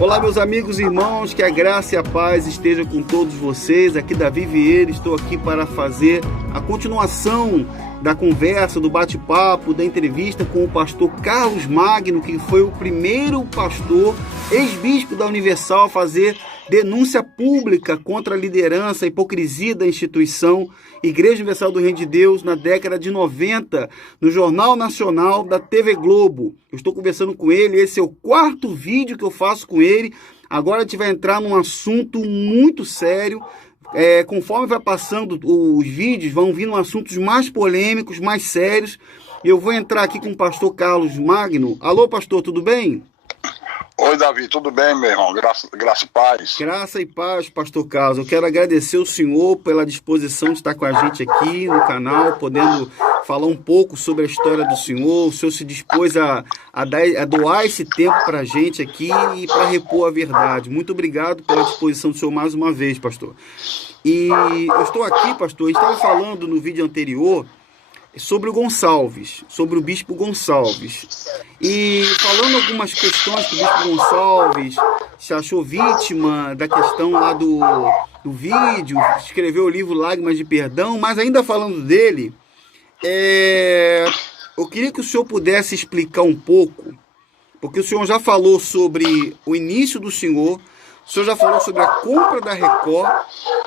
Olá, meus amigos e irmãos, que a graça e a paz esteja com todos vocês. Aqui Davi Vieira, estou aqui para fazer a continuação da conversa, do bate-papo, da entrevista com o pastor Carlos Magno, que foi o primeiro pastor, ex-bispo da Universal, a fazer denúncia pública contra a liderança, a hipocrisia da instituição Igreja Universal do Reino de Deus na década de 90, no Jornal Nacional da TV Globo. Eu estou conversando com ele, esse é o quarto vídeo que eu faço com ele. Agora a gente vai entrar num assunto muito sério. Conforme vai passando os vídeos, vão vindo assuntos mais polêmicos, mais sérios. Eu vou entrar aqui com o pastor Carlos Magno. Alô, pastor, tudo bem? Oi, Davi, tudo bem, meu irmão? Graça e paz. Graça e paz, pastor Carlos. Eu quero agradecer o senhor pela disposição de estar com a gente aqui no canal, podendo falar um pouco sobre a história do senhor. O senhor se dispôs a doar esse tempo para a gente aqui e para repor a verdade. Muito obrigado pela disposição do senhor mais uma vez, pastor. E eu estou aqui, pastor, a gente estava falando no vídeo anterior sobre o Gonçalves, sobre o bispo Gonçalves. E falando algumas questões que o bispo Gonçalves se achou vítima da questão lá do vídeo, escreveu o livro Lágrimas de Perdão, mas ainda falando dele, eu queria que o senhor pudesse explicar um pouco, porque o senhor já falou sobre o início do senhor, o senhor já falou sobre a compra da Record,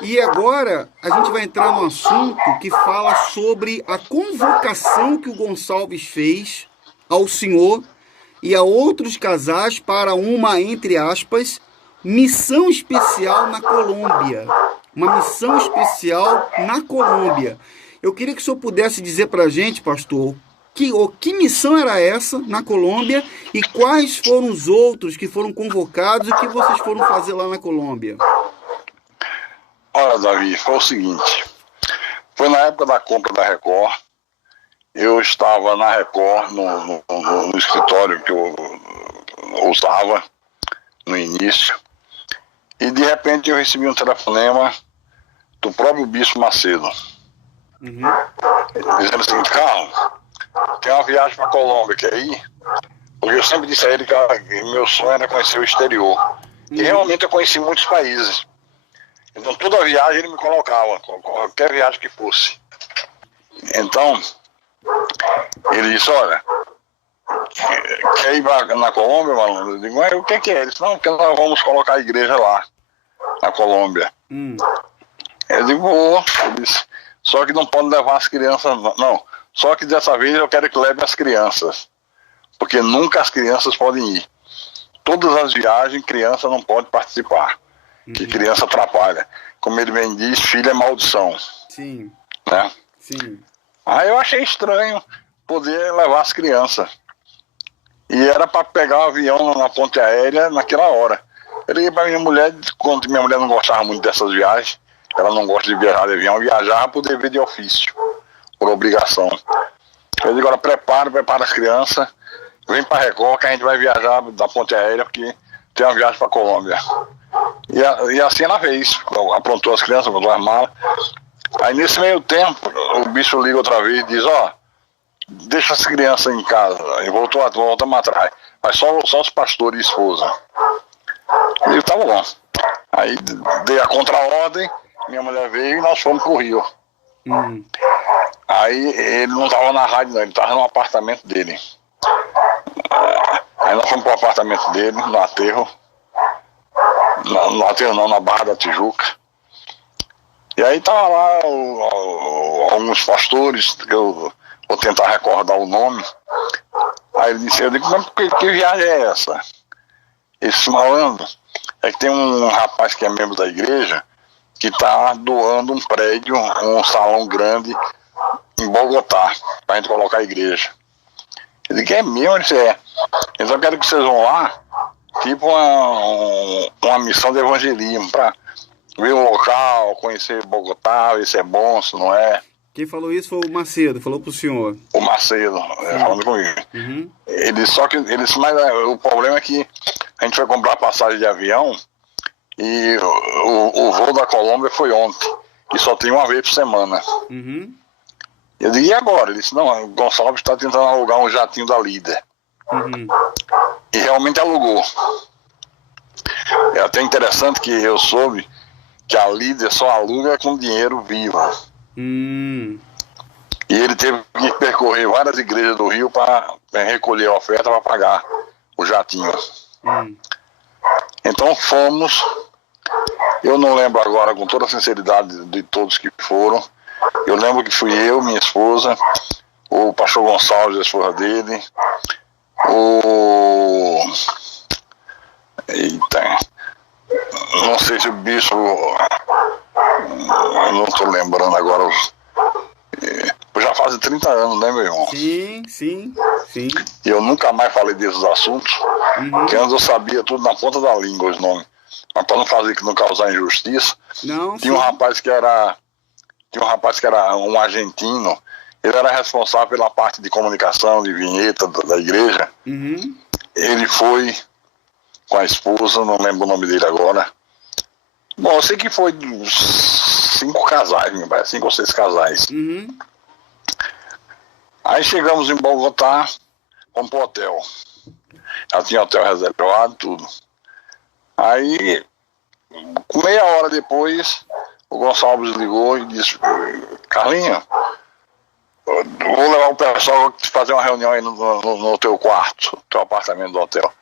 e agora a gente vai entrar num assunto que fala sobre a convocação que o Gonçalves fez ao senhor e a outros casais para uma, entre aspas, missão especial na Colômbia. Uma missão especial na Colômbia. Eu queria que o senhor pudesse dizer para a gente, pastor, que missão era essa na Colômbia e quais foram os outros que foram convocados e o que vocês foram fazer lá na Colômbia? Olha, Davi, foi o seguinte, foi na época da compra da Record, eu estava na Record, no escritório que eu usava no início, e de repente eu recebi um telefonema do próprio Bispo Macedo, dizendo o seguinte: Carlos, tem uma viagem para Colômbia, quer ir? Porque eu sempre disse a ele que meu sonho era conhecer o exterior. E realmente eu conheci muitos países. Então toda viagem ele me colocava, qualquer viagem que fosse. Então, ele disse: olha, quer ir na Colômbia, mano? Eu digo: mas o que é? Ele disse: não, porque nós vamos colocar a igreja lá, na Colômbia. Eu digo: vou. Ele disse: só que não pode levar as crianças, não. Só que dessa vez eu quero que leve as crianças, porque nunca as crianças podem ir. Todas as viagens, criança não pode participar, que criança atrapalha. Como ele bem diz, filho é maldição. Sim. Né? Sim. Aí eu achei estranho poder levar as crianças. E era para pegar o avião na ponte aérea naquela hora. Eu liguei para minha mulher, quando minha mulher não gostava muito dessas viagens, ela não gosta de viajar de avião, viajar por dever de ofício, por obrigação. Eu digo: agora prepara as crianças, vem para Record que a gente vai viajar da ponte aérea, porque tem uma viagem para Colômbia. E assim ela fez, aprontou as crianças, aprontou as malas. Aí nesse meio tempo, o bispo liga outra vez e diz: ó, deixa as crianças em casa. E voltamos atrás, mas só os pastores e esposa. E eu: tá bom. Aí dei a contra-ordem, minha mulher veio e nós fomos pro Rio. Aí ele não estava na rádio, não, ele estava no apartamento dele. Aí nós fomos pro apartamento dele, no aterro. No aterro não, na Barra da Tijuca. E aí tava lá alguns pastores, que eu vou tentar recordar o nome. Aí ele disse: eu digo: mas que viagem é essa? Esse malandro é que tem um rapaz que é membro da igreja que está doando um prédio, um salão grande em Bogotá, pra gente colocar a igreja. Eu digo: é mesmo? Ele disse: é. Então eu quero que vocês vão lá, tipo uma missão de evangelismo, pra ver o local, conhecer Bogotá, ver se é bom, se não é. Quem falou isso foi o Macedo, falou pro senhor. O Macedo, falando comigo. Ele disse: mas o problema é que a gente foi comprar passagem de avião e o voo da Colômbia foi ontem, e só tem uma vez por semana. Eu digo: e agora? Ele disse: não, o Gonçalves está tentando alugar um jatinho da Líder. E realmente alugou. É até interessante que eu soube que a líder só aluga com dinheiro vivo. E ele teve que percorrer várias igrejas do Rio para recolher a oferta para pagar o jatinho. Então fomos, eu não lembro agora com toda a sinceridade de todos que foram, eu lembro que fui eu, minha esposa, o pastor Gonçalves, a esposa dele, eita, não sei se o bispo, não estou lembrando agora, já faz 30 anos, né, meu irmão? Sim. E eu nunca mais falei desses assuntos, porque antes eu sabia tudo na ponta da língua, os nomes. Mas para não fazer que não causar injustiça, tinha um rapaz que era um argentino, ele era responsável pela parte de comunicação, de vinheta da igreja. Ele foi com a esposa, não lembro o nome dele agora. Bom, eu sei que foi 5 casais, meu pai, 5 ou 6 casais. Aí chegamos em Bogotá, fomos pro hotel. Já tinha hotel reservado, tudo. Aí, meia hora depois, o Gonçalves ligou e disse: Carlinho, vou levar o pessoal para fazer uma reunião aí no teu quarto, no teu apartamento do hotel.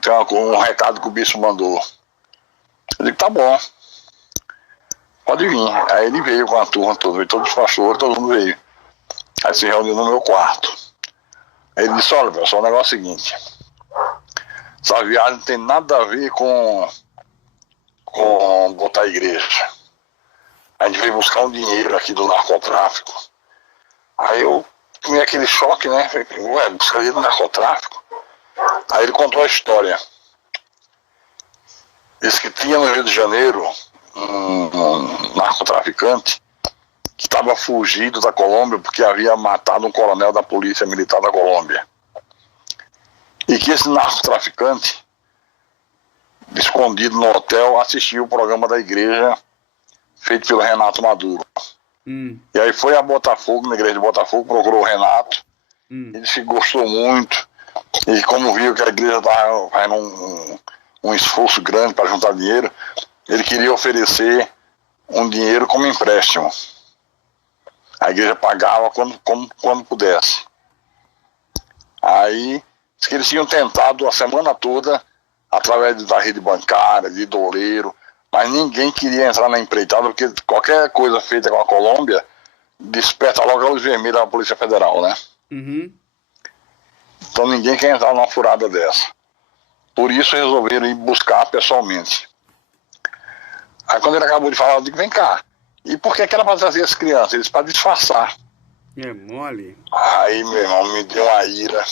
Tem um recado que o bispo mandou. Eu digo: tá bom, pode vir. Aí ele veio com a turma toda, todos os pastores, todo mundo veio. Aí se reuniu no meu quarto. Aí ele disse: olha, pessoal, o negócio é o seguinte, essa viagem não tem nada a ver com botar a igreja. A gente veio buscar um dinheiro aqui do narcotráfico. Aí eu tomei aquele choque, né? Falei: ué, buscar dinheiro do narcotráfico? Aí ele contou a história. Disse que tinha no Rio de Janeiro um narcotraficante que estava fugido da Colômbia porque havia matado um coronel da Polícia Militar da Colômbia. E que esse narcotraficante, escondido no hotel, assistiu o programa da igreja feito pelo Renato Maduro. E aí foi a Botafogo, na igreja de Botafogo, procurou o Renato. Ele disse que gostou muito. E como viu que a igreja estava fazendo um esforço grande para juntar dinheiro, ele queria oferecer um dinheiro como empréstimo. A igreja pagava quando pudesse. Aí, diz que eles tinham tentado a semana toda, através da rede bancária, de doleiro, mas ninguém queria entrar na empreitada, porque qualquer coisa feita com a Colômbia desperta logo a luz vermelha da Polícia Federal, né? Então ninguém quer entrar numa furada dessa. Por isso resolveram ir buscar pessoalmente. Aí quando ele acabou de falar, eu digo: vem cá, e por que era para trazer as crianças? Eles para disfarçar. É mole. Aí, meu irmão, me deu uma ira.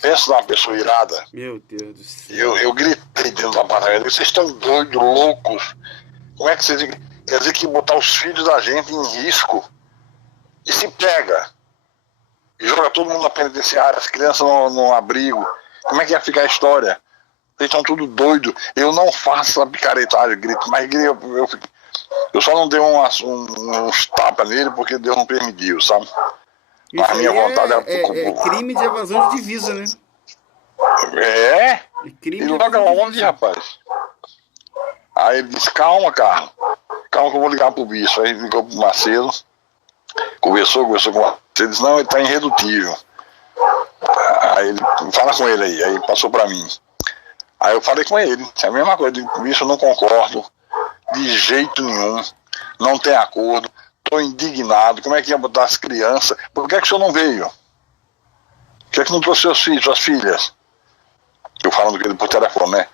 Pensa numa pessoa irada. Meu Deus do céu. Eu gritei dentro do apartamento: vocês estão doidos, loucos? Como é que vocês... Quer dizer que botar os filhos da gente em risco e se pega e joga todo mundo na penitenciária, as crianças no abrigo. Como é que ia ficar a história? Eles estão tudo doidos. Eu não faço a picaretagem, grito, mas eu só não dei uns tapas nele porque Deus não permitiu, sabe? Isso a minha vontade é crime de evasão de divisa, né? É? Crime Ele de logo evasão de onde, divisa. rapaz? Aí ele disse: calma, Carlos. Calma que eu vou ligar pro bicho. Aí ele ligou pro Macedo. Conversou com o Macedo. Ele disse: não, ele tá irredutível. Aí ele: fala com ele aí. Aí passou pra mim. Aí eu falei com ele. É a mesma coisa. Bicho, eu não concordo. De jeito nenhum. Não tem acordo. Tô indignado. Como é que ia botar as crianças? Por que o senhor não veio? Por que não trouxe seus filhos, suas filhas? Eu falando com ele por telefone, né?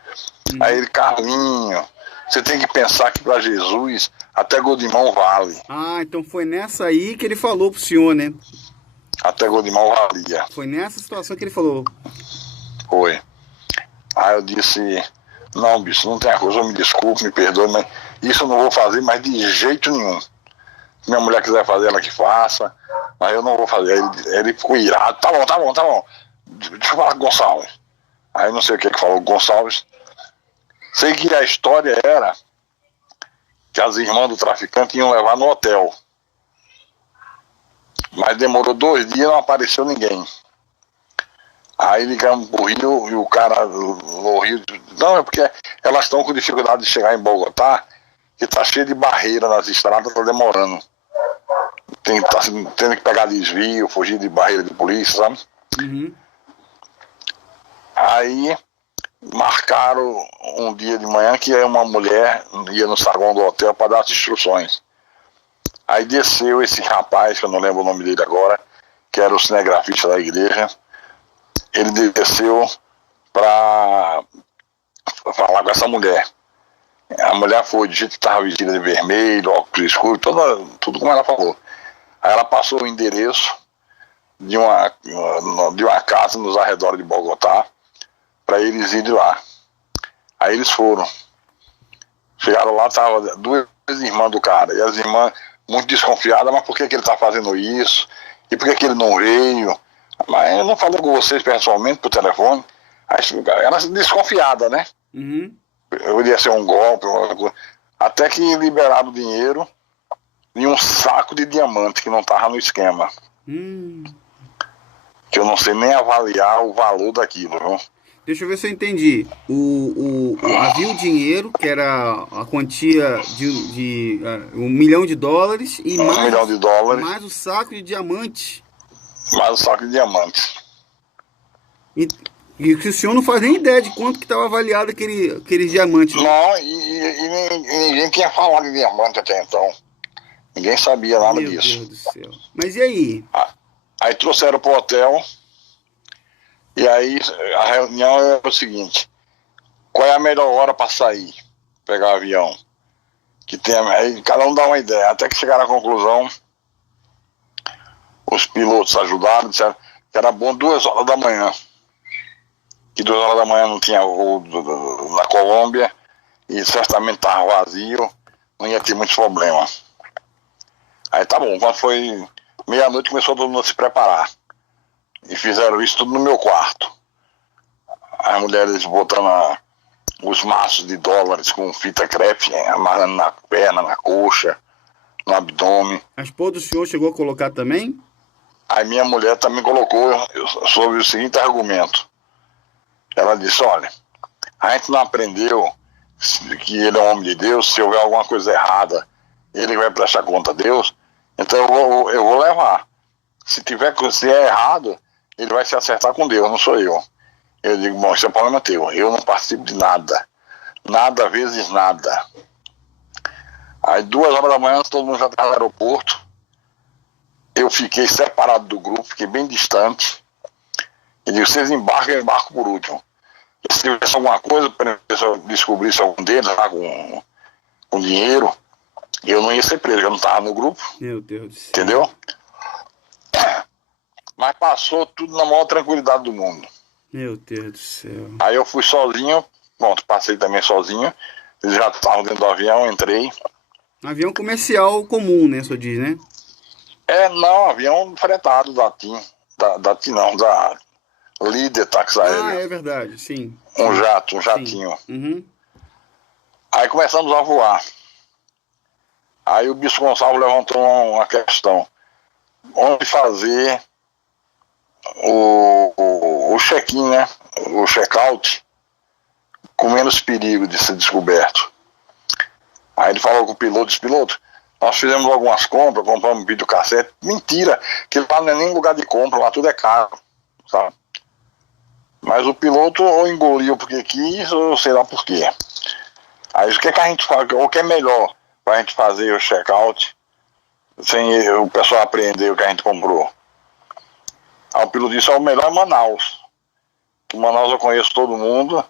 Aí ele: Carlinho, você tem que pensar que para Jesus até Godimão vale. Ah, então foi nessa aí que ele falou pro senhor, né? Até Godimão valia. Foi nessa situação que ele falou. Foi. Aí eu disse: não, bicho, não tem a coisa, me desculpe, me perdoe, mas isso eu não vou fazer mais de jeito nenhum. Se minha mulher quiser fazer, ela que faça, mas eu não vou fazer. Aí ele ficou irado: tá bom. Deixa eu falar com o Gonçalves. Aí não sei o que falou o Gonçalves. Sei que a história era que as irmãs do traficante iam levar no hotel. Mas demorou 2 dias e não apareceu ninguém. Aí ligamos pro Rio e o cara no Rio, não, é porque elas estão com dificuldade de chegar em Bogotá, que tá cheio de barreira nas estradas, tá demorando. Tá tendo que pegar desvio, fugir de barreira de polícia, sabe? Uhum. Aí marcaram um dia de manhã que uma mulher ia no saguão do hotel para dar as instruções. Aí desceu esse rapaz, que eu não lembro o nome dele agora, que era o cinegrafista da igreja. Ele desceu para falar com essa mulher. A mulher foi de jeito que estava vestida de vermelho, óculos escuros, tudo como ela falou. Aí ela passou o endereço de uma casa nos arredores de Bogotá para eles irem lá. Aí eles foram. Chegaram lá, estavam duas irmãs do cara. E as irmãs muito desconfiadas, mas por que ele está fazendo isso? E por que ele não veio? Mas eu não falou com vocês pessoalmente por telefone. Aí ela desconfiada, né? Uhum. Eu ia ser um golpe, até que liberaram o dinheiro e um saco de diamante que não estava no esquema. Que eu não sei nem avaliar o valor daquilo, viu? Deixa eu ver se eu entendi. Havia o dinheiro, que era a quantia de $1 milhão e mais, $1 milhão. Mais o saco de diamante. Mais o saco de diamante. E que o senhor não faz nem ideia de quanto que estava avaliado aqueles diamantes. Né? Não, e ninguém tinha falado de diamante até então. Ninguém sabia nada disso. Meu Deus do céu. Mas e aí? Aí trouxeram pro hotel. E aí a reunião era o seguinte: qual é a melhor hora para sair, pegar o avião? Aí cada um dá uma ideia, até que chegaram à conclusão, os pilotos ajudaram, disseram que era bom 2 horas da manhã. Que 2 horas da manhã não tinha voo na Colômbia e certamente estava vazio, não ia ter muitos problemas. Aí tá bom, quando foi meia-noite começou todo mundo a se preparar. E fizeram isso tudo no meu quarto. As mulheres botando os maços de dólares com fita crepe, amarrando na perna, na coxa, no abdômen. A esposa do senhor chegou a colocar também? Aí minha mulher também colocou sobre o seguinte argumento. Ela disse, olha, a gente não aprendeu que ele é um homem de Deus, se houver alguma coisa errada, ele vai prestar conta a Deus, então eu vou levar. Se é errado, ele vai se acertar com Deus, não sou eu. Eu digo, bom, isso é problema teu, eu não participo de nada. Nada vezes nada. Aí 2 horas da manhã, todo mundo já estava no aeroporto. Eu fiquei separado do grupo, fiquei bem distante. E digo, vocês embarcam, eu embarco por último. Se tivesse alguma coisa, se eu descobrisse algum deles lá com dinheiro, eu não ia ser preso, eu não estava no grupo. Meu Deus do céu. Entendeu? Mas passou tudo na maior tranquilidade do mundo. Meu Deus do céu. Aí eu fui sozinho, pronto, passei também sozinho. Eles já estavam dentro do avião, entrei. Avião comercial comum, né, só diz, né? Não, avião fretado da TIM. Da TIM não, da Líder Táxi Aéreo. Ah, é verdade, sim. Um jatinho. Uhum. Aí começamos a voar. Aí o Bispo Gonçalves levantou uma questão. Onde fazer o check-in, né? O check-out com menos perigo de ser descoberto. Aí ele falou com o piloto, disse, piloto, nós fizemos algumas compras, compramos videocassete. Mentira, que lá não é nem lugar de compra, lá tudo é caro, sabe? Mas o piloto ou engoliu porque quis, ou sei lá por quê. Aí o que a gente faz, o que é melhor pra gente fazer o check-out sem o pessoal apreender o que a gente comprou? Aí o piloto disse, o melhor é Manaus. Em Manaus eu conheço todo mundo,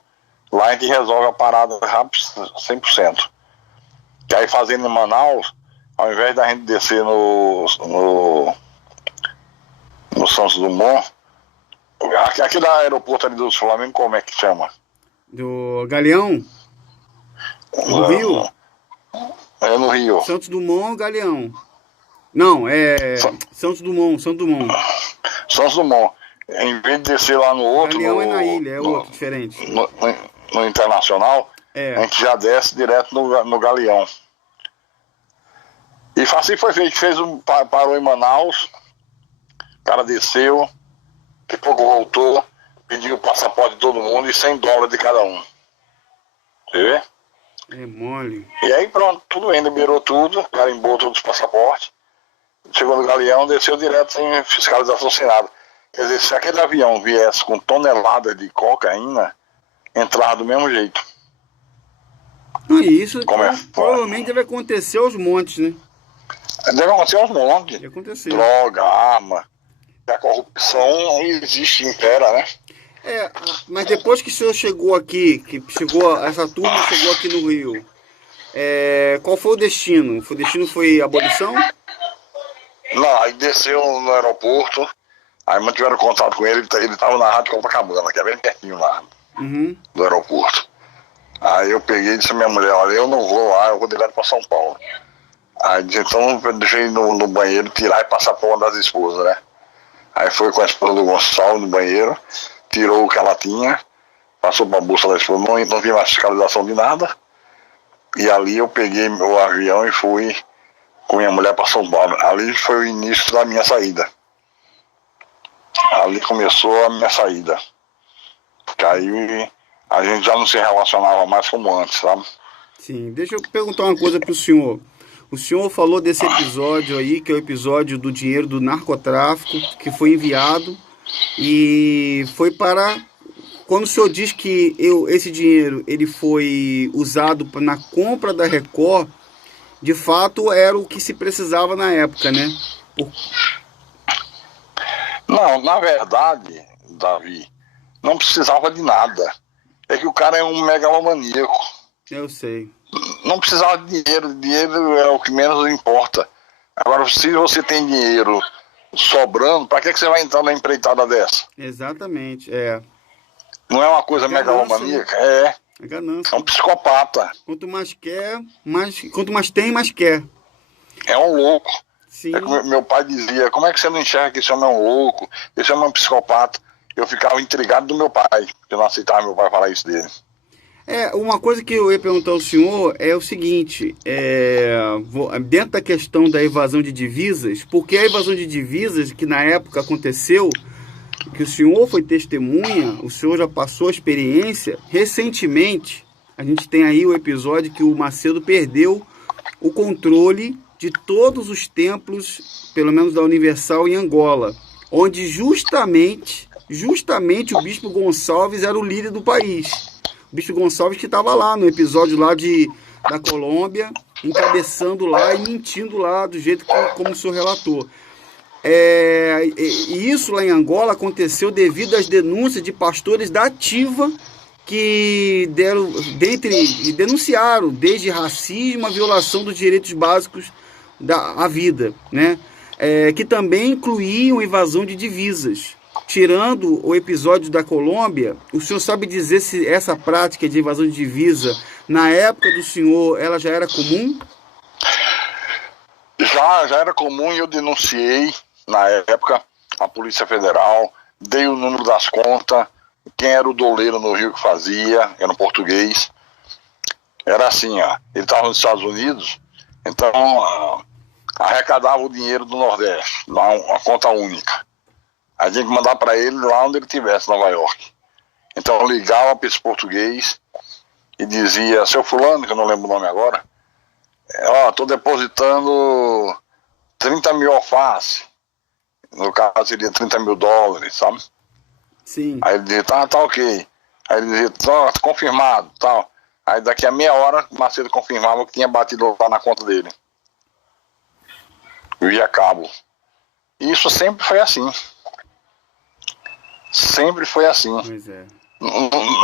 lá a gente resolve a parada rápido 100%. E aí fazendo em Manaus, ao invés da gente descer no Santos Dumont, aquele aeroporto ali do Flamengo, como é que chama? Do Galeão? No Rio? É no Rio. Santos Dumont, Galeão. Não, é Santos Dumont. Santos Dumont. Em vez de descer lá no outro... Galeão é na ilha, é outro, diferente. No Internacional, a gente já desce direto no Galeão. E assim foi feito. Parou em Manaus, o cara desceu, daqui a pouco voltou, pedi o passaporte de todo mundo e $100 de cada um. Você vê? É mole. E aí pronto, tudo bem, liberou tudo, carimbou todos os passaportes. Chegou no Galeão, desceu direto sem fiscalização sem nada. Quer dizer, se aquele avião viesse com toneladas de cocaína, entrava do mesmo jeito. E isso provavelmente deve acontecer aos montes, né? Deve acontecer aos montes. Deve acontecer. Droga, arma. A corrupção existe, impera, né? Mas depois que o senhor chegou aqui, essa turma chegou aqui no Rio, qual foi o destino? O destino foi abolição? Não, aí desceu no aeroporto, aí mantiveram contato com ele estava na Rádio Copacabana, que é bem pertinho lá, do aeroporto. Aí eu peguei e disse à minha mulher, olha, eu não vou lá, eu vou direto para São Paulo. Aí disse, então eu deixei no banheiro tirar e passar para uma das esposas, né? Aí foi com a esposa do Gonçalves no banheiro, tirou o que ela tinha, passou para a bolsa da esposa, não vi mais fiscalização de nada. E ali eu peguei o avião e fui com minha mulher para São Paulo. Ali foi o início da minha saída. Ali começou a minha saída. Porque aí a gente já não se relacionava mais como antes, sabe? Sim, deixa eu perguntar uma coisa para o senhor. O senhor falou desse episódio aí, que é o episódio do dinheiro do narcotráfico, que foi enviado e foi para... Quando o senhor diz que esse dinheiro ele foi usado na compra da Record, de fato era o que se precisava na época, né? Não, na verdade, Davi, não precisava de nada. É que o cara é um megalomaníaco. Eu sei. Não precisava de dinheiro. Dinheiro é o que menos importa. Agora, se você tem dinheiro sobrando, para que você vai entrar na empreitada dessa? Exatamente, Não é uma coisa megalomaníaca? É ganância. É um psicopata. Quanto mais quer, quanto mais tem, mais quer. É um louco. Sim. É como meu pai dizia, como é que você não enxerga que esse homem é um louco? Esse homem é um psicopata. Eu ficava intrigado do meu pai, porque eu não aceitava meu pai falar isso dele. Uma coisa que eu ia perguntar ao senhor é o seguinte, dentro da questão da evasão de divisas, porque a evasão de divisas que na época aconteceu, que o senhor foi testemunha, o senhor já passou a experiência, recentemente a gente tem aí o episódio que o Macedo perdeu o controle de todos os templos, pelo menos da Universal em Angola, onde justamente o Bispo Gonçalves era o líder do país. O Bispo Gonçalves que estava lá no episódio lá da Colômbia, encabeçando lá e mentindo lá do jeito como o senhor relatou. E isso lá em Angola aconteceu devido às denúncias de pastores da Ativa que denunciaram desde racismo a violação dos direitos básicos à vida, né? Que também incluíam invasão de divisas. Tirando o episódio da Colômbia, o senhor sabe dizer se essa prática de invasão de divisa, na época do senhor, ela já era comum? Já era comum e eu denunciei, na época, a Polícia Federal, dei o número das contas, quem era o doleiro no Rio que fazia, era um português. Era assim, ele estava nos Estados Unidos, então arrecadava o dinheiro do Nordeste, uma conta única. A gente mandava para ele lá onde ele estivesse, Nova York. Então eu ligava para esse português e dizia, seu fulano, que eu não lembro o nome agora, estou depositando 30 mil alface, no caso seria $30 mil, sabe? Sim. Aí ele dizia, tá ok. Aí ele dizia, tá confirmado, tal. Aí daqui a meia hora, o Macedo confirmava que tinha batido lá na conta dele. Via cabo. E isso sempre foi assim. Sempre foi assim. Pois é.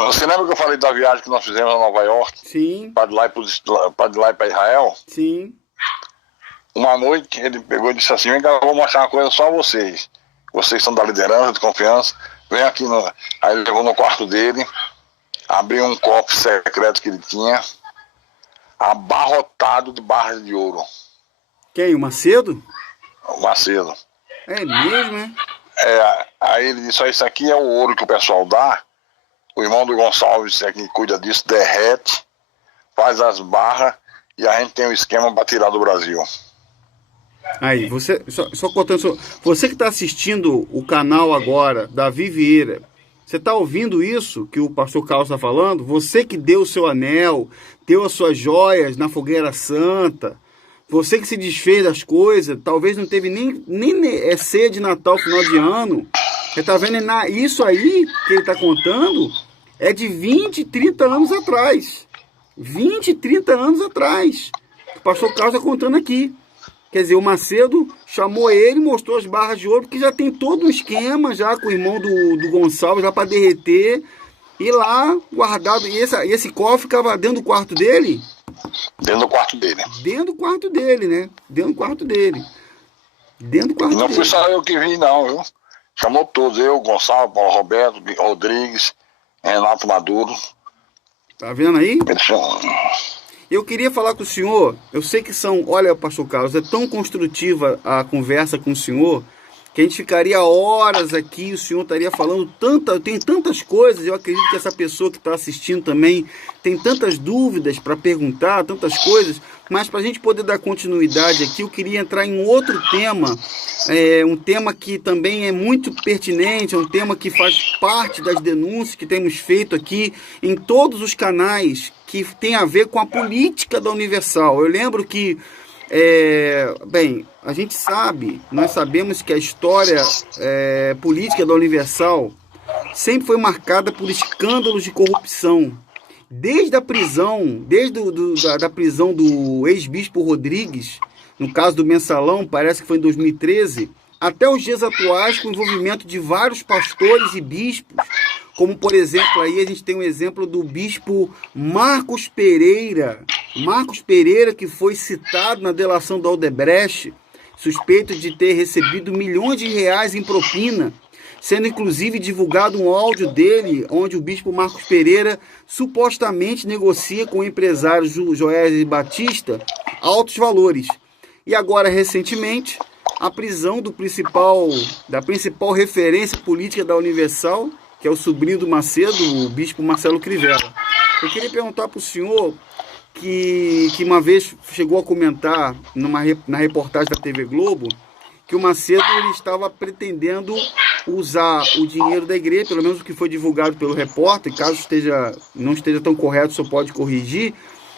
Você lembra que eu falei da viagem que nós fizemos a Nova York? Sim. Para de lá e para Israel? Sim. Uma noite ele pegou e disse assim, vem cá, eu vou mostrar uma coisa só a vocês. Vocês são da liderança, de confiança. Vem aqui. Aí ele levou no quarto dele, abriu um copo secreto que ele tinha, abarrotado de barras de ouro. Quem? O Macedo? O Macedo. É mesmo, né? Aí ele disse, isso aqui é o ouro que o pessoal dá. O irmão do Gonçalves é quem cuida disso, derrete, faz as barras e a gente tem um esquema para tirar do Brasil. Aí, você, só cortando, você que está assistindo o canal agora, Davi Vieira, Você está ouvindo isso que o pastor Carlos está falando? Você que deu o seu anel, deu as suas joias na fogueira santa, você que se desfez das coisas, talvez não teve nem ceia de Natal, final de ano. Você está vendo? Isso aí que ele está contando é de 20, 30 anos atrás. 20, 30 anos atrás. O pastor Carlos está contando aqui. Quer dizer, o Macedo chamou ele, mostrou as barras de ouro, porque já tem todo um esquema já com o irmão do Gonçalves já para derreter. E lá, guardado. E esse cofre ficava dentro do quarto dele? Dentro do quarto dele. Dentro do quarto dele, né? Dentro do quarto dele. Dentro do quarto dele. Não fui só eu que vi, não, viu? Chamou todos. Eu, Gonçalves, Paulo Roberto, Rodrigues, Renato Maduro. Tá vendo aí? Eles chamam. Eu queria falar com o senhor, eu sei que olha, pastor Carlos, é tão construtiva a conversa com o senhor, que a gente ficaria horas aqui, o senhor estaria falando tem tantas coisas, eu acredito que essa pessoa que está assistindo também tem tantas dúvidas para perguntar, tantas coisas, mas para a gente poder dar continuidade aqui, eu queria entrar em outro tema, um tema que também é muito pertinente, é um tema que faz parte das denúncias que temos feito aqui em todos os canais, que tem a ver com a política da Universal. Eu lembro que, a gente sabe, nós sabemos que a história política da Universal sempre foi marcada por escândalos de corrupção. Desde a prisão, da prisão do ex-bispo Rodrigues, no caso do Mensalão, parece que foi em 2013, até os dias atuais, com o envolvimento de vários pastores e bispos, como, por exemplo, aí a gente tem um exemplo do bispo Marcos Pereira. Marcos Pereira, que foi citado na delação do Odebrecht, suspeito de ter recebido milhões de reais em propina, sendo inclusive divulgado um áudio dele, onde o bispo Marcos Pereira supostamente negocia com o empresário Joés Batista altos valores. E agora, recentemente, a prisão da principal referência política da Universal, que é o sobrinho do Macedo, o bispo Marcelo Crivella. Eu queria perguntar para o senhor que uma vez chegou a comentar na reportagem da TV Globo que o Macedo ele estava pretendendo usar o dinheiro da igreja, pelo menos o que foi divulgado pelo repórter, caso não esteja tão correto, só pode corrigir,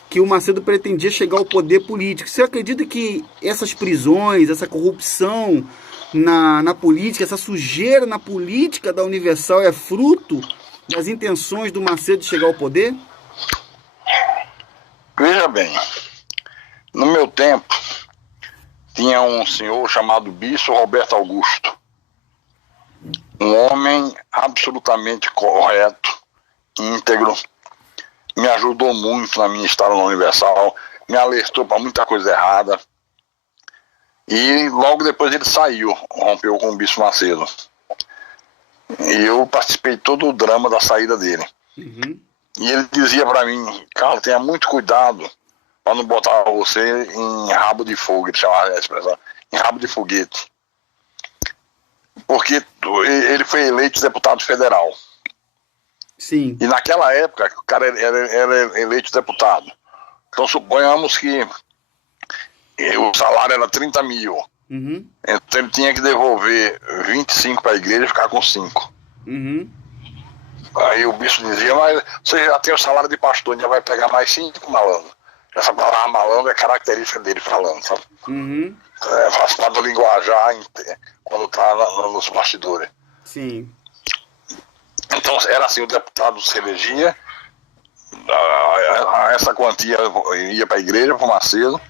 que o Macedo pretendia chegar ao poder político. Você acredita que essas prisões, essa corrupção na política, essa sujeira na política da Universal é fruto das intenções do Macedo de chegar ao poder? Veja bem, no meu tempo, tinha um senhor chamado Bispo Roberto Augusto, um homem absolutamente correto, íntegro, me ajudou muito na minha história na Universal, me alertou para muita coisa errada, e logo depois ele saiu, rompeu com o Bispo Macedo. E eu participei de todo o drama da saída dele. Uhum. E ele dizia para mim, Carlos, tenha muito cuidado para não botar você em rabo de fogo, ele chamava a expressão, em rabo de foguete. Porque ele foi eleito deputado federal. Sim. E naquela época, o cara era eleito deputado. Então suponhamos que o salário era 30 mil. Uhum. Então ele tinha que devolver 25 para a igreja e ficar com 5. Uhum. Aí o bispo dizia, mas você já tem o salário de pastor, ainda vai pegar mais 5, malandro. Essa palavra malandro é característica dele falando, sabe? Uhum. Faz parte do linguajar quando tá nos bastidores. Sim. Então era assim, o deputado se elegia, essa quantia ia para a igreja, para o Macedo,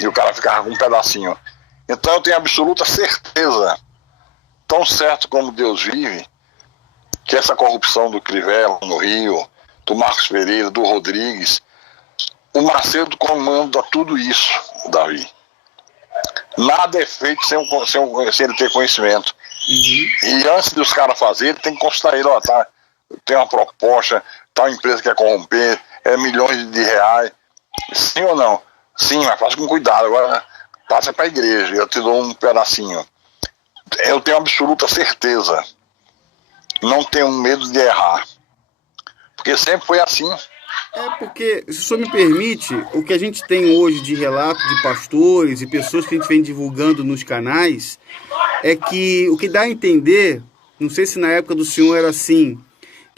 e o cara ficava com um pedacinho. Então eu tenho absoluta certeza, tão certo como Deus vive, que essa corrupção do Crivella no Rio, do Marcos Pereira, do Rodrigues, o Macedo comanda tudo isso, Davi. Nada é feito sem ele ter conhecimento. Uhum. E antes dos caras fazerem, tem que consultar ele, tá, tem uma proposta, tal empresa quer corromper, milhões de reais. Sim ou não? Sim, mas faça com cuidado. Agora passa para a igreja, eu te dou um pedacinho. Eu tenho absoluta certeza. Não tenho medo de errar. Porque sempre foi assim. Porque, se o senhor me permite, o que a gente tem hoje de relato de pastores e pessoas que a gente vem divulgando nos canais, é que o que dá a entender, não sei se na época do senhor era assim,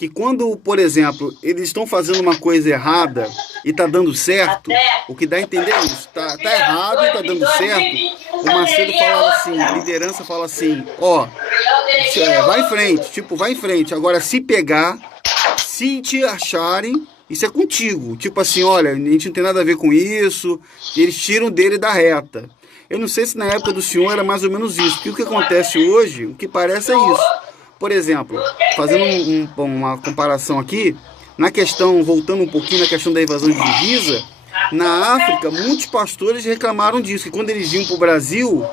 que quando, por exemplo, eles estão fazendo uma coisa errada e está dando certo, o que dá a entender é isso, tá errado e está dando certo, o Macedo falava assim, a liderança fala assim, ó, vai em frente, tipo, vai em frente, agora se pegar, se te acharem, isso é contigo, tipo assim, olha, a gente não tem nada a ver com isso, e eles tiram dele da reta. Eu não sei se na época do senhor era mais ou menos isso, porque o que acontece hoje, o que parece é isso. Por exemplo, fazendo uma comparação aqui, na questão, voltando um pouquinho na questão da evasão de divisa, na África, muitos pastores reclamaram disso, que quando eles vinham para o Brasil,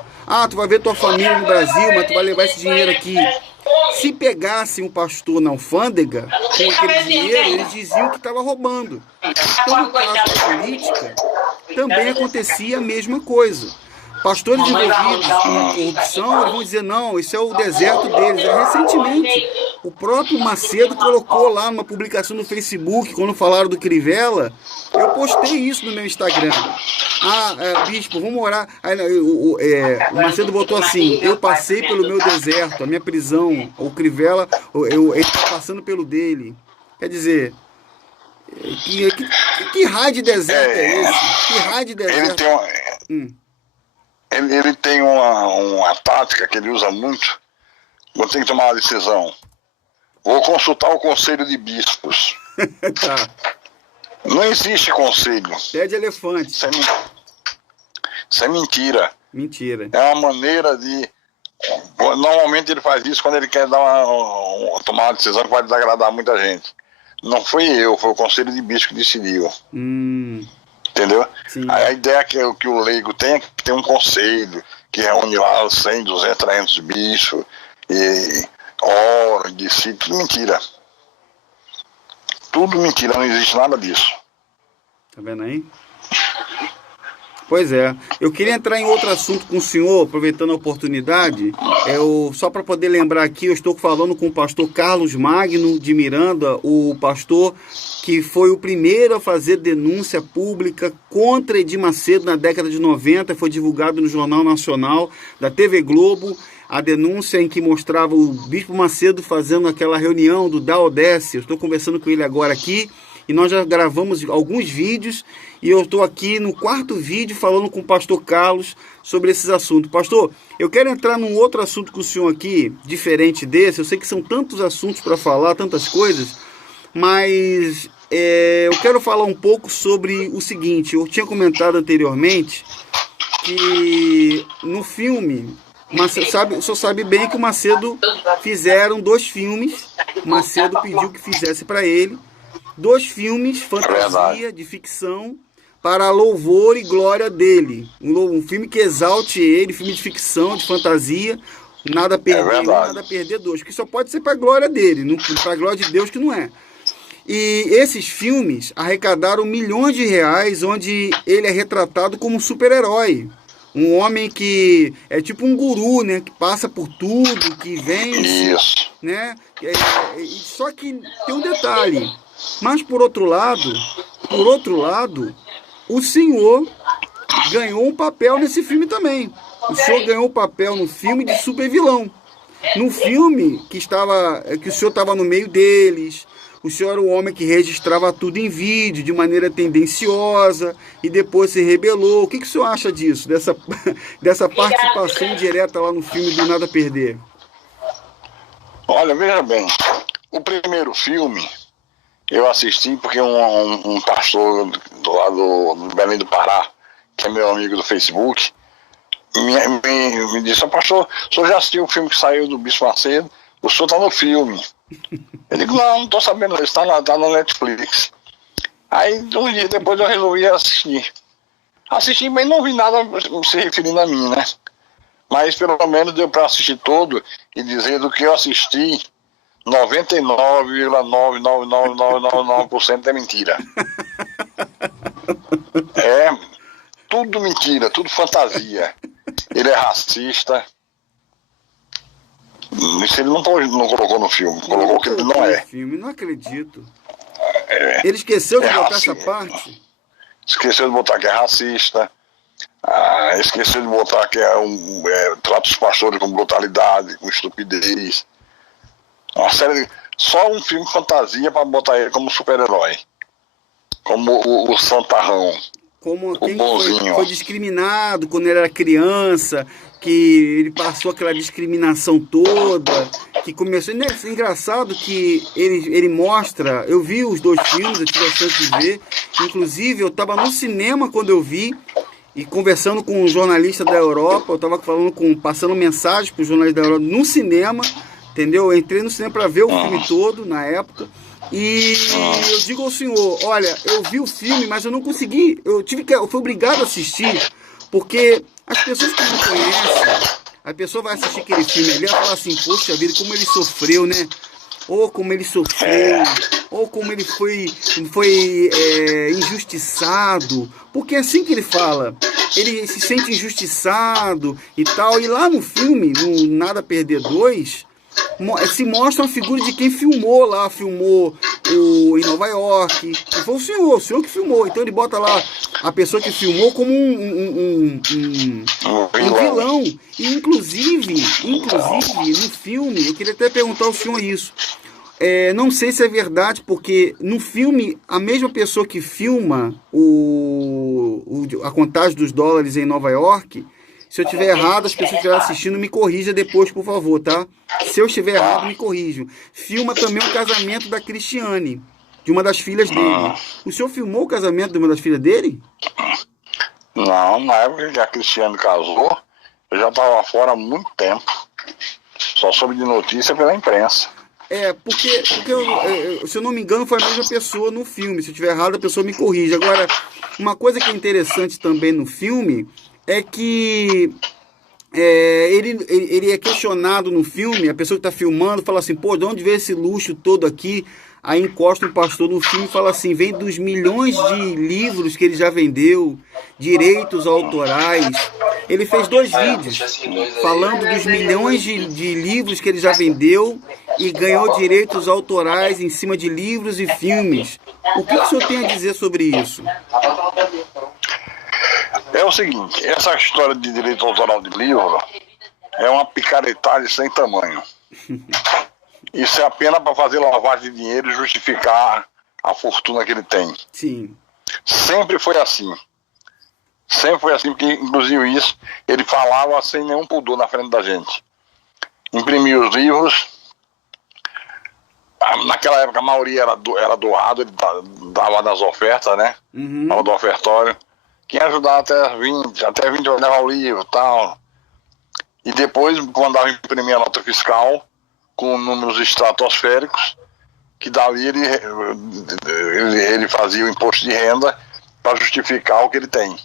tu vai ver tua família no Brasil, mas tu vai levar esse dinheiro aqui. Se pegassem um pastor na alfândega, com aquele dinheiro, eles diziam que estava roubando. Então, no caso da política, também acontecia a mesma coisa. Pastores envolvidos com corrupção, eles vão dizer, não, isso é o deserto deles. Recentemente, o próprio Macedo colocou lá numa publicação no Facebook, quando falaram do Crivella, eu postei isso no meu Instagram. Bispo, vamos orar. O Macedo botou assim, eu passei pelo meu deserto, a minha prisão, o Crivella, ele está passando pelo dele. Quer dizer, que raio de deserto é esse? Que raio de deserto? Ele tem uma tática que ele usa muito quando tem que tomar uma decisão. Vou consultar o conselho de bispos. Tá. Não existe conselho. Pé de elefante. Isso é mentira. Mentira. É uma maneira de... Normalmente ele faz isso quando ele quer tomar uma decisão que vai desagradar muita gente. Não foi eu, foi o conselho de bispos que decidiu. Entendeu? Sim. A ideia que o leigo tem é que tem um conselho que reúne lá 100, 200, 300 bichos e ora, decide, tudo mentira. Tudo mentira, não existe nada disso. Tá vendo aí? Pois é. Eu queria entrar em outro assunto com o senhor, aproveitando a oportunidade. Só para poder lembrar aqui, eu estou falando com o pastor Carlos Magno de Miranda, o pastor que foi o primeiro a fazer denúncia pública contra Edir Macedo na década de 90, foi divulgado no Jornal Nacional da TV Globo, a denúncia em que mostrava o Bispo Macedo fazendo aquela reunião do Daodece. Eu estou conversando com ele agora aqui, e nós já gravamos alguns vídeos, e eu estou aqui no 4º vídeo falando com o pastor Carlos sobre esses assuntos. Pastor, eu quero entrar num outro assunto com o senhor aqui, diferente desse. Eu sei que são tantos assuntos para falar, tantas coisas, mas eu quero falar um pouco sobre o seguinte. Eu tinha comentado anteriormente que no filme, o senhor sabe bem que o Macedo fizeram 2 filmes, o Macedo pediu que fizesse para ele, 2 filmes, fantasia, de ficção, para louvor e glória dele. Um filme que exalte ele, filme de ficção, de fantasia, nada a perder, nada a perder 2, que só pode ser para a glória dele, para a glória de Deus que não é. E esses filmes arrecadaram milhões de reais, onde ele é retratado como um super-herói. Um homem que é tipo um guru, né? Que passa por tudo, que vence. Isso. Né? Só que tem um detalhe. Mas por outro lado, o senhor ganhou um papel nesse filme também. O senhor ganhou um papel no filme de super vilão. No filme que o senhor estava no meio deles, o senhor era o homem que registrava tudo em vídeo de maneira tendenciosa e depois se rebelou. O que o senhor acha disso, dessa participação direta lá no filme do Nada a Perder? Olha, veja bem, o primeiro filme eu assisti porque um pastor do lado do Belém do Pará, que é meu amigo do Facebook, me disse: pastor, o senhor já assistiu o filme que saiu do Bispo Macedo? O senhor está no filme. Eu digo: não estou sabendo, ele está no Netflix. Aí um dia depois eu resolvi assistir. Assisti, mas não vi nada se referindo a mim, né? Mas pelo menos deu para assistir todo e dizer do que eu assisti, 99,99999% é mentira. É tudo mentira, tudo fantasia. Ele é racista. Isso ele não colocou no filme, colocou que ele não é. Filme, não acredito. Ele esqueceu de botar essa parte? Esqueceu de botar que é racista. Esqueceu de botar que trata os pastores com brutalidade, com estupidez. Uma série só um filme de fantasia para botar ele como super-herói. Como o Santarrão. Como o quem bonzinho. foi discriminado quando ele era criança, que ele passou aquela discriminação toda, que começou. É engraçado que ele mostra. Eu vi os dois filmes, eu tive a chance de ver. Inclusive, eu estava no cinema quando eu vi. E conversando com um jornalista da Europa, eu estava passando mensagem para os jornalistas da Europa no cinema, entendeu? Eu entrei no cinema para ver o filme todo na época. E eu digo ao senhor, olha, eu vi o filme, mas eu não consegui, eu fui obrigado a assistir, porque as pessoas que não conhecem, a pessoa vai assistir aquele filme ali e vai falar assim, poxa vida, como ele sofreu, né? Ou como ele sofreu, ou como ele foi injustiçado, porque é assim que ele fala, ele se sente injustiçado e tal, e lá no filme, no Nada a Perder 2, se mostra a figura de quem filmou em Nova York, e foi o senhor que filmou, então ele bota lá a pessoa que filmou como um vilão, e inclusive no filme, eu queria até perguntar ao senhor isso, não sei se é verdade, porque no filme, a mesma pessoa que filma a contagem dos dólares em Nova York, se eu estiver errado, as pessoas que estiverem assistindo, me corrija depois, por favor, tá? Se eu estiver errado, me corrijam. Filma também o casamento da Cristiane, de uma das filhas dele. O senhor filmou o casamento de uma das filhas dele? Não, na época que a Cristiane casou, eu já estava fora há muito tempo. Só soube de notícia pela imprensa. Porque se eu não me engano, foi a mesma pessoa no filme. Se eu estiver errado, a pessoa me corrige. Agora, uma coisa que é interessante também no filme é que ele é questionado no filme, a pessoa que está filmando fala assim, pô, de onde veio esse luxo todo aqui? Aí encosta um pastor no filme e fala assim, vem dos milhões de livros que ele já vendeu, direitos autorais. Ele fez 2 vídeos falando dos milhões de livros que ele já vendeu e ganhou direitos autorais em cima de livros e filmes. O que o senhor tem a dizer sobre isso? É o seguinte, essa história de direito autoral de livro é uma picaretagem sem tamanho. Isso é apenas para fazer lavagem de dinheiro e justificar a fortuna que ele tem. Sim. Sempre foi assim. Sempre foi assim, porque inclusive isso, ele falava sem nenhum pudor na frente da gente. Imprimia os livros, naquela época a maioria era doado, ele dava nas ofertas, né? Dava do ofertório. Quem ajudar até 20 vai levar o livro e tal. E depois mandava imprimir a nota fiscal com números estratosféricos, que dali ele fazia o imposto de renda para justificar o que ele tem.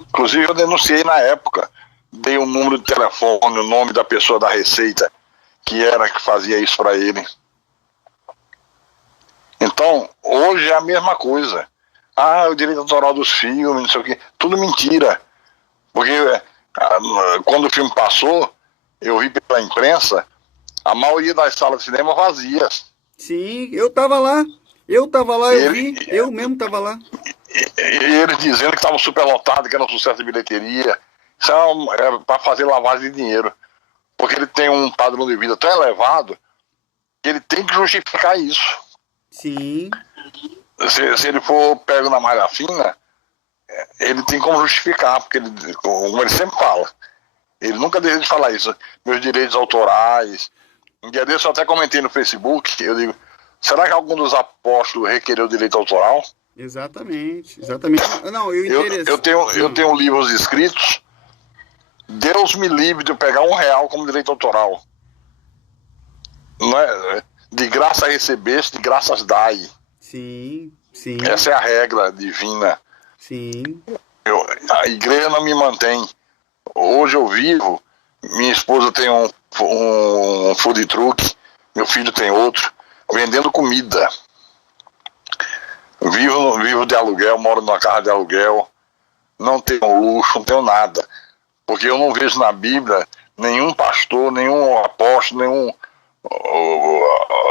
Inclusive eu denunciei na época, dei o número de telefone, o nome da pessoa da Receita que fazia isso para ele. Então, hoje é a mesma coisa. O direito autoral dos filmes, não sei o quê, tudo mentira. Porque quando o filme passou, eu vi pela imprensa, a maioria das salas de cinema vazias. Sim, eu tava lá, eu mesmo tava lá. E eles dizendo que estavam superlotados, que era um sucesso de bilheteria. Isso é para fazer lavagem de dinheiro. Porque ele tem um padrão de vida tão elevado que ele tem que justificar isso. Sim. Se ele for pego na malha fina, ele tem como justificar, porque como ele sempre fala, ele nunca deixa de falar isso. Meus direitos autorais. Um dia desse eu até comentei no Facebook, eu digo, será que algum dos apóstolos requereu direito autoral? Exatamente. Não, eu tenho livros escritos, Deus me livre de eu pegar R$1 como direito autoral. Não é? De graça recebeste, de graças dai. Sim. Essa é a regra divina. Sim. A igreja não me mantém. Hoje eu vivo, minha esposa tem um food truck, meu filho tem outro, vendendo comida. Vivo de aluguel, moro numa casa de aluguel, não tenho luxo, não tenho nada. Porque eu não vejo na Bíblia nenhum pastor, nenhum apóstolo, nenhum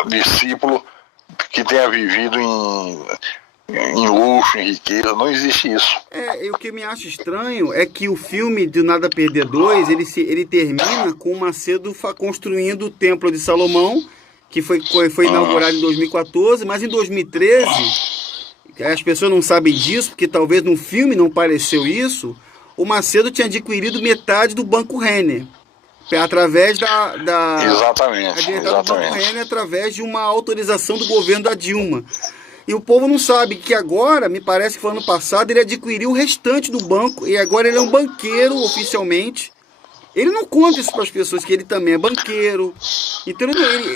discípulo que tenha vivido em luxo, em riqueza. Não existe isso. E o que me acha estranho é que o filme do Nada a Perder 2, ele termina com Macedo construindo o Templo de Salomão que foi inaugurado em 2014, mas em 2013, as pessoas não sabem disso, porque talvez no filme não pareceu isso, o Macedo tinha adquirido metade do Banco Renner, através Exatamente. do Banco Renner, através de uma autorização do governo da Dilma. E o povo não sabe que agora, me parece que foi ano passado, ele adquiriu o restante do banco e agora ele é um banqueiro oficialmente. Ele não conta isso para as pessoas, que ele também é banqueiro. Então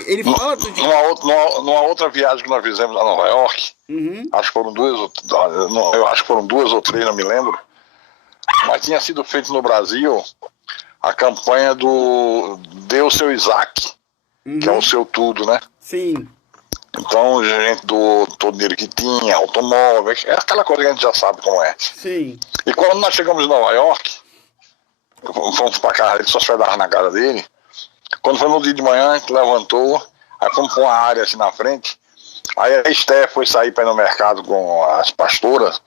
ele fala... Numa outra viagem que nós fizemos a Nova York, acho que foram duas ou três, não me lembro, mas tinha sido feito no Brasil a campanha do Dê o Seu Isaac, que é o seu tudo, né? Sim. Então a gente doou todo o dinheiro que tinha, automóvel, é aquela coisa que a gente já sabe como é. Sim. E quando nós chegamos em Nova York, fomos pra casa, ele só se hospedava na casa dele. Quando foi no dia de manhã, a gente levantou, aí fomos pra uma área assim na frente. Aí a Esté foi sair para ir no mercado com as pastoras.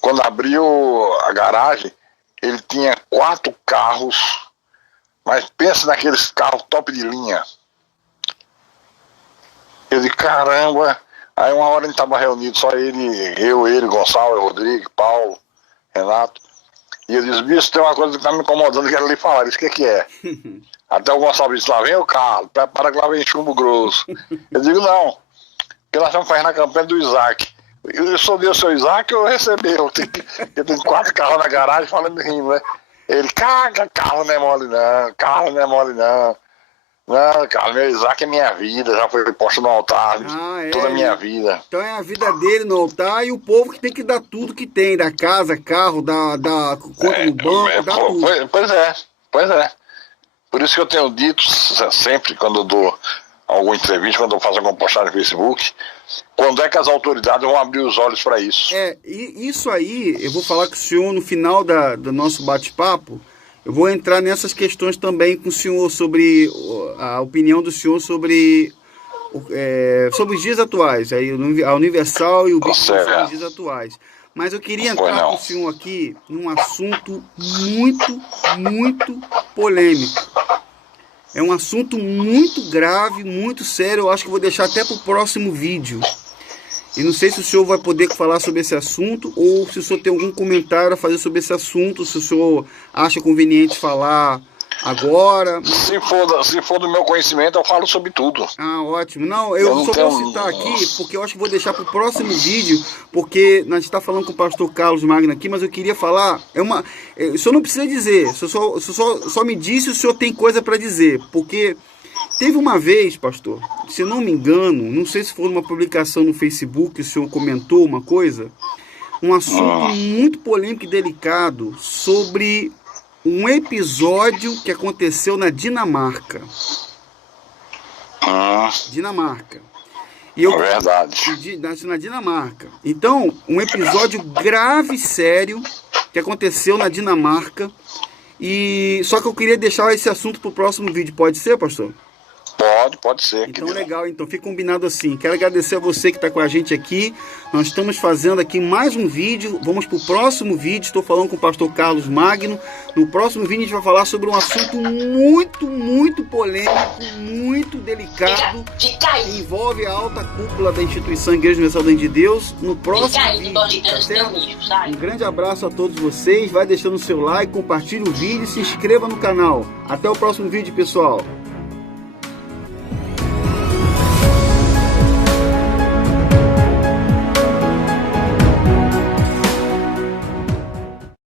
Quando abriu a garagem, ele tinha 4 carros, mas pensa naqueles carros top de linha. Eu disse, caramba. Aí uma hora a gente tava reunido, só ele, Gonçalo, Rodrigo, Paulo, Renato. E eu disse, bicho, tem uma coisa que tá me incomodando, quero lhe falar. Ele disse, o que é? Até o Gonçalo disse, lá vem o carro, prepara que lá vem chumbo grosso. Eu digo, não, porque nós estamos fazendo a campanha do Isaac. Eu só dei o seu Isaac ou recebeu? Eu tenho 4 carros na garagem falando rindo, né? Ele, carro não é mole não, carro não é mole não. Não, cara, meu Isaac é minha vida, já foi posto no altar, toda a minha vida. Então é a vida dele no altar e o povo que tem que dar tudo que tem, da casa, carro, da conta no banco, dá tudo. Pois é. Por isso que eu tenho dito sempre, quando eu dou alguma entrevista, quando eu faço alguma postagem no Facebook, quando é que as autoridades vão abrir os olhos para isso? E isso aí, eu vou falar com o senhor no final do nosso bate-papo. Eu vou entrar nessas questões também com o senhor, sobre a opinião do senhor sobre os dias atuais, aí, a Universal e o Bispo sobre os dias atuais. Mas eu queria entrar com o senhor aqui num assunto muito, muito polêmico. É um assunto muito grave, muito sério. Eu acho que vou deixar até para o próximo vídeo. E não sei se o senhor vai poder falar sobre esse assunto ou se o senhor tem algum comentário a fazer sobre esse assunto, se o senhor acha conveniente falar agora. Se for do meu conhecimento, eu falo sobre tudo. Ah, ótimo. Não, eu só vou citar aqui, porque eu acho que vou deixar para o próximo vídeo, porque nós estamos falando com o pastor Carlos Magno aqui, mas eu queria falar, o senhor não precisa dizer, o senhor só me disse se o senhor tem coisa para dizer, porque... Teve uma vez, pastor, se eu não me engano, não sei se foi numa publicação no Facebook, o senhor comentou uma coisa, um assunto muito polêmico e delicado sobre um episódio que aconteceu na Dinamarca. Dinamarca. Verdade. Na Dinamarca. Então, um episódio grave e sério que aconteceu na Dinamarca. Só que eu queria deixar esse assunto para o próximo vídeo. Pode ser, pastor? Pode ser. Então legal, então fica combinado assim. Quero agradecer a você que está com a gente aqui. Nós estamos fazendo aqui mais um vídeo. Vamos para o próximo vídeo. Estou falando com o pastor Carlos Magno. No próximo vídeo a gente vai falar sobre um assunto muito, muito polêmico, muito delicado, que envolve a alta cúpula da instituição Igreja Universal de Deus. No próximo vídeo, tá certo? Um grande abraço a todos vocês. Vai deixando o seu like, compartilhe o vídeo e se inscreva no canal. Até o próximo vídeo, pessoal.